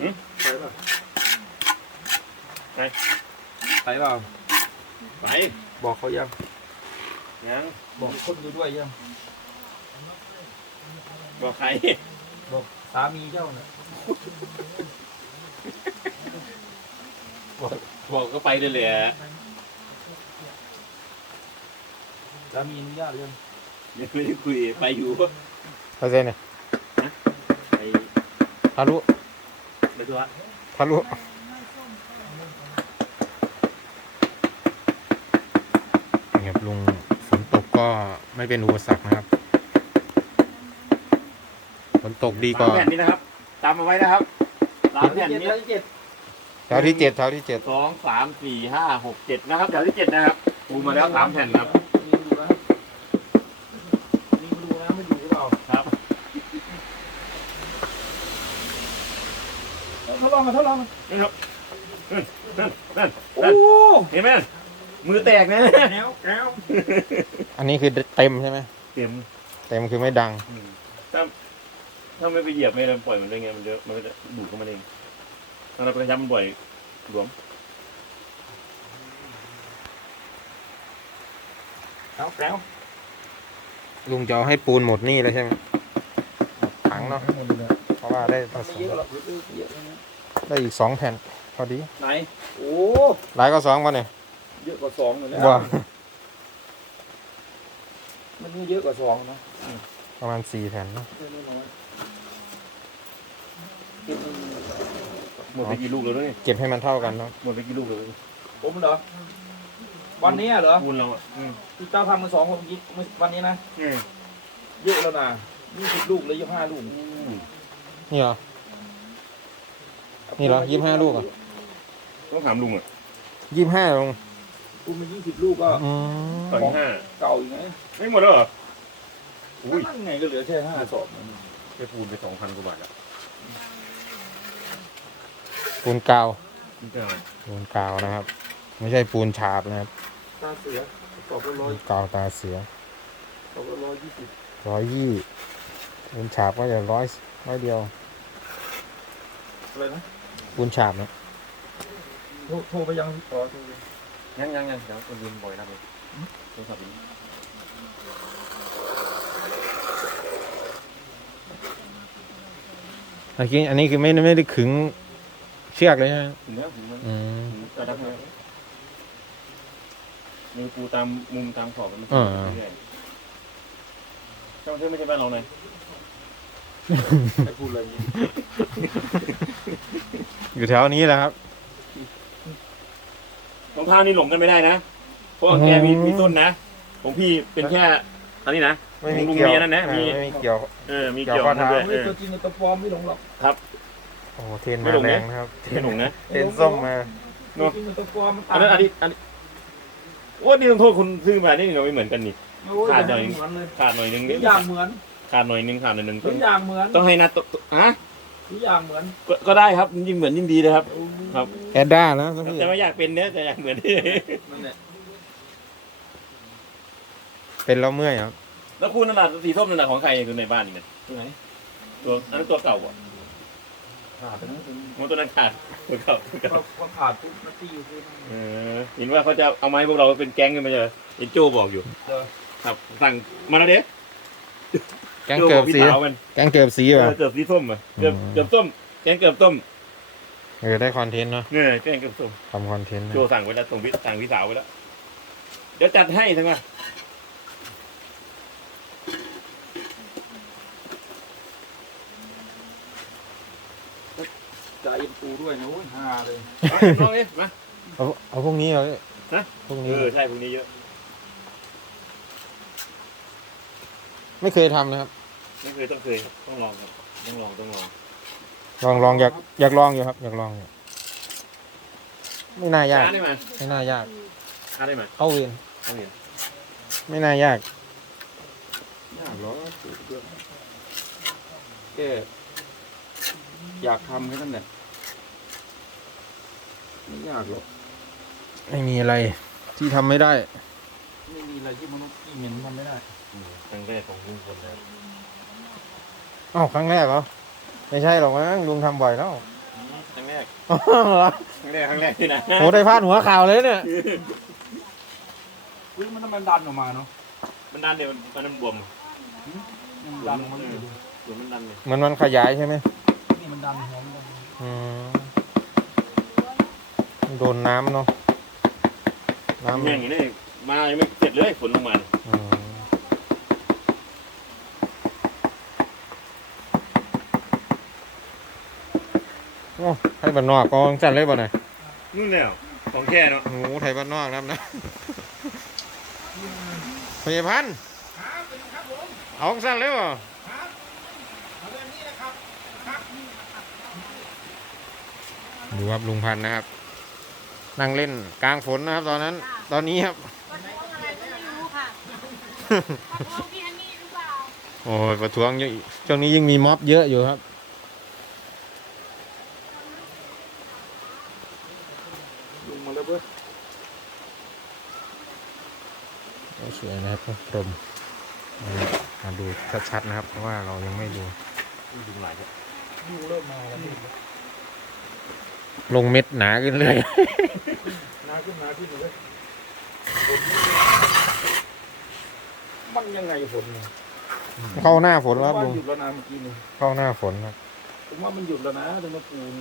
หืมไปเปล่าไปไปเปล่าไปบอกเขายังยังบอกคนดูด้วยยังบอกใครบอกสามีเจ้าน่ะบอกบอกก็ไปเลยแหละสามีอนุญาตหรือยังยังไม่ได้คุยไปอยู่เปอร์เซ็นต์เนี่ยไปทะลุไป ตัวทะลุนี่ครับลุงฝนตกก็ไม่เป็นอุปสรรคนะครับ ฝนตกดีกสาว่ามแผ่นนี้นะครับตามมาไว้นะครับสามแผ่นนี้เจ็ดเจ็ดแถวที่เจ็ดแถวที่เจ็ดสองสามสี่ห้าหกเจ็ดนะครับแถวที่เจ็ดนะครับปูมาแล้วสามแผ่นนะครับ นี่ดูนะนี่ดูนะไม่ดูหรือเปล่า ครับ ทดล องมาทดลองมานี่ครับนั่นนั่นนั่นโอ้เห็นไหมมือแตกนะแก้วแก้วอันนี้คือเต็มใช่ไหมเต็มเต็มคือไม่ดังอืมถ้าถ้าไม่ไปเหยียบไม่เลยปล่อยมันได้ไงมันเยอะมันก็จะดูดเข้ามาเองถ้าเราไปกระชับมันบ่อยหลวมแก้วแก้วลุงจะเอาให้ปูนหมดนี่เลยใช่ไหมหมดถังเนาะหมดเลยเพราะว่าได้ผสไม่มเยอะหรอกเยอะนะ ได้อีกสองแผ่นพอดีไหน โอ้หลายก็สองป่ะเนี่ยเยอะกว่าสองเลยนะว่ามันเยอะกว่าสองนะประมาณสี่แผ่นเนาะเยอะน้อยหมดไปกี่ลูกแล้วเนี่ยเก็บให้มันเท่ากันเนาะหมดไปกี่ลูกแล้วๆผมเหรอวันนี้เหรอปูนเราอะอืมที่เจ้าทำมาสองคนยิวันนี้นะอืมเยอะแล้วนะยี่สิบลูกเลยยี่สิบห้าลูกนี่เหรอ นี่เหรอ25ลูกเหรอต้องถามลุงอะยี่สิบห้าลงคุณมายี่สิบลูกก็อืตอนมที่ห้าเก่าอีกไงไม่หมดแล้วเหรออุ้ยนั่นไงก็เหลือแค่ห้าสอบแค่ปูนไปสองพันกว่าบาทอะปูนกาวนี่ก็อะไรปูนกาวนะครับ ไม่ใช่ปูนฉาบนะครับตาเสือสอบละร้ปูอยนกาวตาเสือสอบละร้อยยี่สิบร้อยยี่ปูนฉาบก็จะร้อยร้อยเดียวอะไรนะ ปูนฉาบนะโทรโทรไปยังต่อโทรไปยังยังยังเดี๋ยวคนยืมบ่อยนะเลยโทรศัพท์นี้อันนี้อันนี้คือไม่ไม่ได้ขึงเชือกเลยใช่ไหมถึงแล้วถึงแล้วอืมถึงกระดับแล้วมีปูตามมุมตามขอบมันอ่าเรื่อยๆช่องเชื่อไม่ใช่บ้านเราเลย ใครพูดอะไรอย่างนี้อยู่แถวนี้แหละครับรองเท้านี่หลงกันไม่ได้นะ เพราะว่าแกมีมีต้นนะ ของพี่เป็นแค่อันนี้นะไม่มีลุงเกี่ยวมีอันนั้นนะอ่ามีไม่มีเกี่ยว เออ มีเกี่เกี่ยยววข้อกันเท้าด้วยเฮ้เอยอตัวจริงกับตัวปลอมไม่หลงหรอกโอ้โหเทรนไม่มาหลงแรนะงนะครับไม่หลงนะ เทรนส้มมาตัวจริงกับตัวปลอมมันอันนั้นอันนี้อันนี้ว่านี่ต้องโทษคนซื้อมานี่เราไม่เหมือนกันนี่โอ้ยขาดหน่อยเหมือนเลยขาดหน่อยนึงทุนี่กอย่างเหมือน ขาดหน่อยนึงขาดหน่อยนึงทุต้องกอย่างเหมือนต้องให้นัดฮะทุกอย่างเหมือนก็ก็ได้ครับยิ่งเหมือนยิ่งดีเลยครับ ครับ แอดด้านะต้องแต่ไม่อยากเป็นเนี่ยแต่อยากเหมือน นั่นแหละเป็นแล้วเมื่อยครับแล้วคุณนั่นแหละสีส้มนั่นแหละของใครตัวในบ้านนี่เนี่ยตัวไหนตัวอันนั้นตัวเก่าอะขาดไปนะตัวนี้มันตัวนั้นขาดตัวเก่าตัวเก่าก็ขาดปุ๊บนาทีอยู่คือเออเห็นว่าเขาจะเอาไม้พวกเราเป็นแก๊งกันมาเลยเห็นโจบอกอยู่เออครับสั่งมาแล้วเด้ แกงเกิบโจ้สีพี่สาวมันแกงเกิบสีเอป่ะอเกือบสีส้มอะเกือบอืมเกือบส้มแก๊งเกือบส้มเออได้คอนเทนต์เนาะเนี่ยแก๊งเกือบส้มทำคอนเทนต์นะโจสั่งไว้แล้วส่งพี่สั่งพี่สาวไว้แล้วเดี๋ยวจัดให้ทั้งนั้นจ่ายเอ็นปูด้วยนะโอ้ยฮาเลยเอาลองดิมาเอาเอาพวกนี้เอาดิฮะพวกเอนี้อใช่พวกนี้เยอะ ไม่เคยทำนะครับ ไม่เคยต้องเคยครับต้องลองครับต้องลองต้องลองลองลองอยากอยากลองอยู่ครับ อยากลองอยู่ไม่น่ายากช้าได้ไหมไม่น่ายาก ช้าได้ไหมเข้าเวรเอาเห็นไม่น่ายาก ยากเหรอแค่อยากทำแค่นั้นแหละไม่ยากหรอกไม่มีอะไร ที่ทำไม่ได้ ไม่มีอะไรที่มนุษย์ที่เหม็นทำไม่ได้ ครั้งแรกของลุงพลนะ อ้าวครั้งแรกเหรอ ไม่ใช่หรอกมั้งลุงทำบ่อยแล้วครั้งแรกเหรอครั้งแรกครั้งแรกที่นะโหได้พาดหัวข่าวเลยเนี่ยเฮ้ยมันทำไมดันออกมาเนาะมันดันเดี๋ยวมันมันบวมมันดันออกมาเลยหรือมันดันเลยเหมือนมันขยายใช่ไหมนี่มันดันหัวมันดันอืมโดนน้ำเนาะ น้ำแห้งอย่างนี้มายังไม่เสร็จเลยฝนลงมา อืมโอ้ไท ยบ้านนอกกองจัดเลยบ่เนี่ยนู่นแล้วของแค่เนาะโอ้โหไทยบ้านนอกนะครับนะพยาพันธ์เอาของสั้นเลยบ่ดูครับลุงพันธ์นะครับ นั่งเล่นกลางฝนนะครับ ตอนนั้น ตอนนี้ครับประท้วงอะไรก็ไม่รู้ค่ะประท้วงพี่ฮันนี่หรือเปล่าโอ้ยประท้วงเยอะช่วงนี้ยิ่งมีม็อบเยอะอยู่ครับ ลงมาแล้วเว้ย สวยนะครับกรมมาดูชัดๆนะครับ เพราะว่าเรายังไม่ดูยุงหลายครับยูเริ่มมาแล้วลงเม็ดหนาขึ้นเลยนาขึ้นนาขึ้นเลยมันยังไงฝนเนี่ยเข้าหน้าฝนแล้วครับว่าลุงหยุดแล้วนะเมื่อกี้นี่เข้าหน้าฝนครับผมว่ามันหยุดแล้วนะตรงมาปูน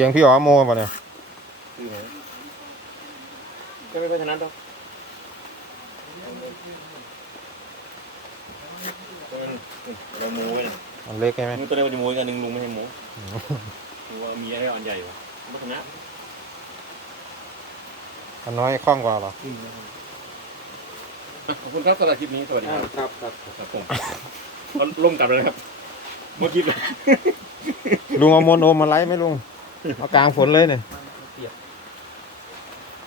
เกียงพี่อ๋อโมป่ะเนี่ยคือไงก็ไม่เป็นฉะนั้นหรอกเราโม้ไว้นะอันเล็กใช่ไหมมึงตัวเดียวจะโม้อีกอันหนึ่งลุงไม่ให้โม้คือว่ามีให้อันใหญ่กว่าไม่ชนะอันน้อยคล่องกว่าเหรอขอบคุณครับสำหรับคลิปนี้สวัสดีครับครับครับครับผมก็ล่มกลับเลยครับเมื่อกี้เลยลุงเอาโมนโอมมาไลฟ์ไหมลุง เอากลางฝนเลยเนี่ยมันเปียก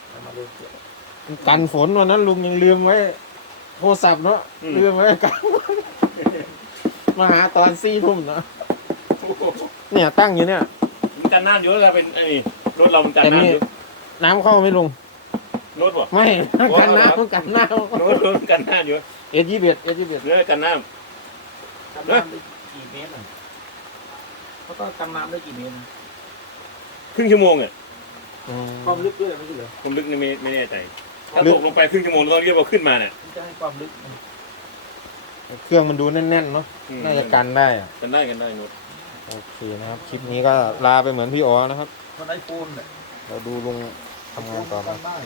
เอามาเลยเปียกกันฝนวันนั้นลุงยังลืมไว้ โทรศัพท์เนาะลืมไว้กลางมาหาตอนสี่ทุ่มเนาะเนี่ยตั้งอยู่เนี่ยมันกันน้ำเยอะแล้วเป็นไอ้นี่รถเรามันกันน้ำเยอะน้ำเข้าไหม่ลุงรถบ่ ไม่กันน้ำกันน้รถรถมันกันน้ำเยอะำเอจีเบียดเอจีเบียดเนื้อกันน้กำน้ำได้กี่เมตรอะเขาก็กำน้ำได้กี่เมตรนะำ ครึ่งชั่วโมงอะความลึกด้วยไม่ใช่เหรอผมลึกนี่ไม่ไม่แน่ใจ ถ้าตกลงไปครึ่งชั่วโมงเราต้องเรียกว่าขึ้นมาเนี่ยมันจะให้ความลึกมันเครื่องมันดูแน่นๆเนาะอืมน่าจะกันได้อะกันได้กันได้หมดโอเคนะครับ คลิปนี้ก็ลาไปเหมือนพี่อ๋อนะครับ มันได้ปูนเนี่ยเราดูลุงทำงานต่อนะ ได้